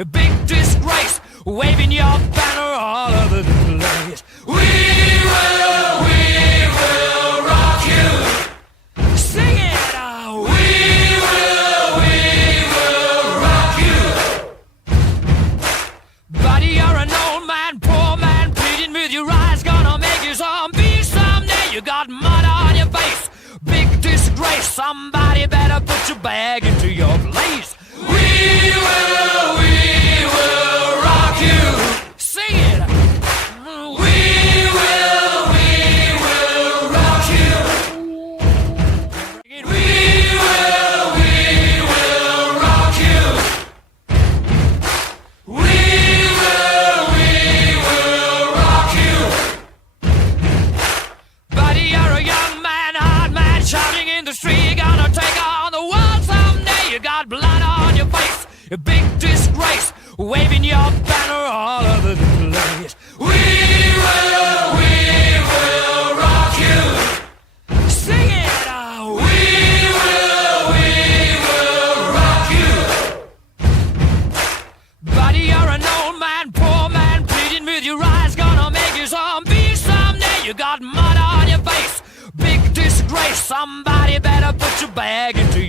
a big disgrace, waving your banner all over the place. We will rock you. Sing it out. We will rock you. Buddy, you're an old man, poor man, pleading with your eyes, gonna make you zombie someday. You got mud on your face, big disgrace. Somebody better put your bag into your place. We will rock you. Sing it. We will rock you. We will rock you. We will rock you. Buddy, you're a young man, hard man, shouting in the street. You're gonna take on the world someday. You got blood on your face, a big disgrace, waving your banner all over the place. We will rock you. Sing it out. We will rock you. Buddy, you're an old man, poor man, pleading with your eyes, gonna make you zombie someday. You got mud on your face, big disgrace. Somebody better put your bag into